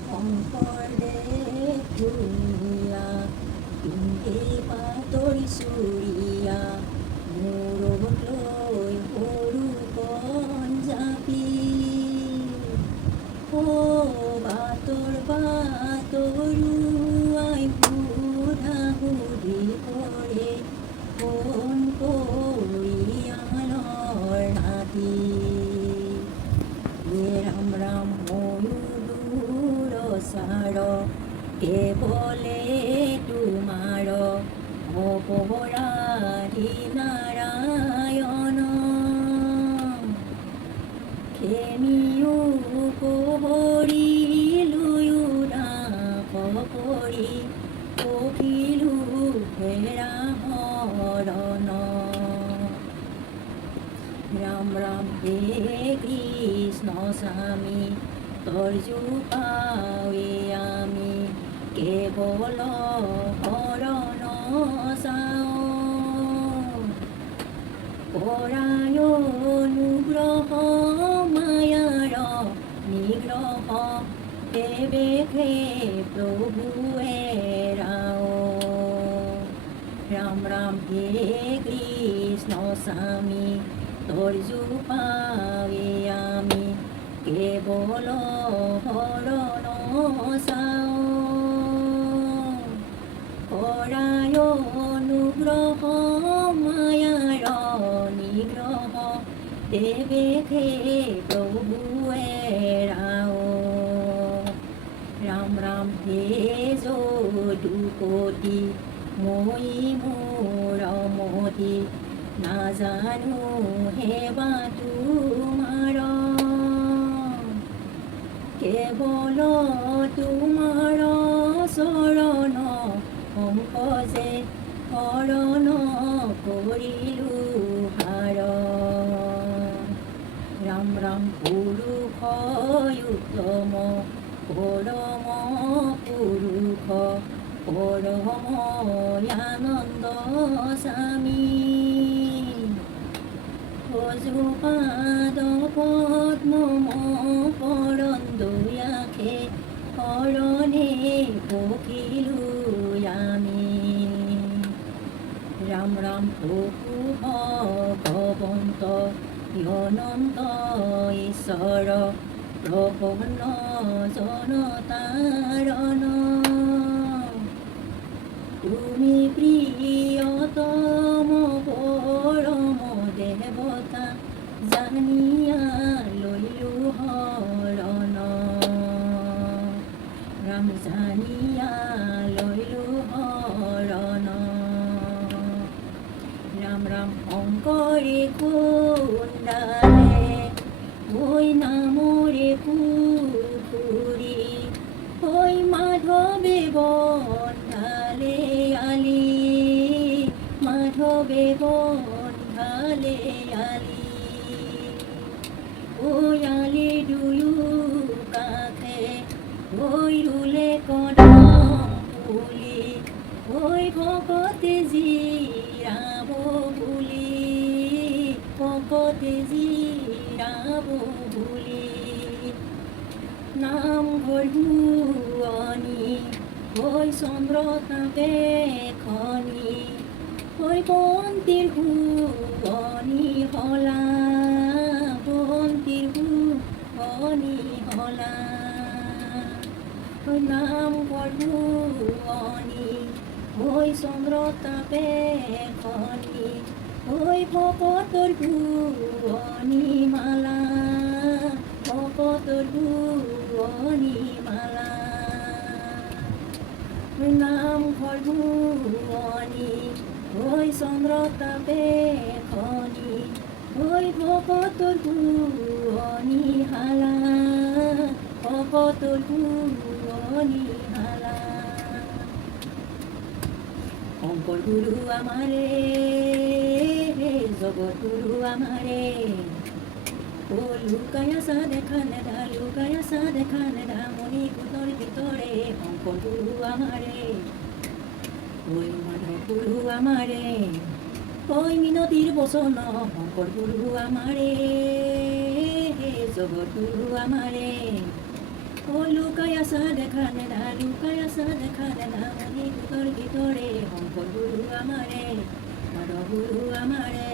শংকৰদেৱ ধুনীয়া পিন্ধে পাতৰি চুৰিয়া মূৰত লৈ সৰু পঞ্জাবী বাটৰ বাটৰুৱাই সোধা সুধি কৰে কোন পৰিয়ালৰ নাতি ৰাম ৰাম ময়ূৰ চাৰ কেৱলে তোমাৰ অপৰাধী নাৰায়ণ খেমিও পহৰিলৈও ৰাস কৰি পখিলো হেৰা হৰণ ৰাম ৰাম হে কৃষ্ণ স্বামী তৰ্জু পাৱে আমি কেৱল হৰণ চাওঁ পৰায় অনুগ্ৰহ মায়াৰ নিগ্ৰহ দেৱেশে প্ৰভুৱে ৰাও ৰাম ৰাম হে কৃষ্ণ স্বামী তৰ্জু পাৱে আমি কেৱল হৰণ চাওঁ পৰায় অনুগ্ৰহ মায়াৰ নিগ্ৰহ দেৱেশে প্ৰভুৱে ৰাও ৰাম ৰাম হে যদুপতি মই মোৰ মতি নাজানো হেবা তোমাৰ কেৱল তোমাৰ চৰণ পংকজে শৰণ কৰিলো হাৰ ৰাম ৰাম পুৰুষ উত্তম পৰম পুৰুষ পৰম আনন্দ স্বামী ভজো পাদ পদ্ম পৰম দয়াখে শৰণে পখিলো আমি ৰাম ৰাম প্ৰভু ভগৱন্ত অনন্ত ঈশ্বৰ প্ৰপন্ন জনতাৰণ তুমি প্ৰিয়তম পৰম দেৱতা জানিয়া লৈলো হৰণ ৰাম জানিয়া লৈলো হৰণ ৰাম ৰাম শংকৰে কুণ্ডালে ঐ নামৰে পুখুৰী ঐ মাধৱে বন্ধালে আলি মাধৱে বন্ধালে আলি ঐ আলি দুয়ো কাষে ঐ ৰুলে কদম পুলি ঐ ভকতে জিৰাব বুলি ভকতে জিৰাব বুলি নামঘৰ শুৱনি ঐ চন্দ্ৰ তাপে খনি ঐ বন্তিৰ শুৱনি হলা বন্তিৰ শুৱনি হলা ঐ নামঘৰ শুৱনি ঐ চন্দ্ৰ তাপে খনি ঐ ভকতৰ শুৱনি মালা ভকতৰ শুৱনি মালা নামঘৰ শুৱনি ঐ চন্দ্ৰ তাপে খনি ঐ ভকতৰ শুৱনি হালা ভকতৰ শুৱনি হালা শংকৰ গুৰু আমাৰে জগত গুৰু আমাৰে লুকাই আছা দেখা নেদা লুকাই আছা দেখা নেদা মণি কুটৰ ভিতৰে শংকৰ গুৰু আমাৰে ঐ মাধৱ গুৰু আমাৰে ঐ মিনতিৰ বচন শংকৰ গুৰু আমাৰে জগত গুৰু আমাৰে ও লুকায়া সা দেখানে না লুকায়া সা দেখানে না মনি তোর ভিতরে অঙ্কন গুরু আমারে বড় গুরু আমারে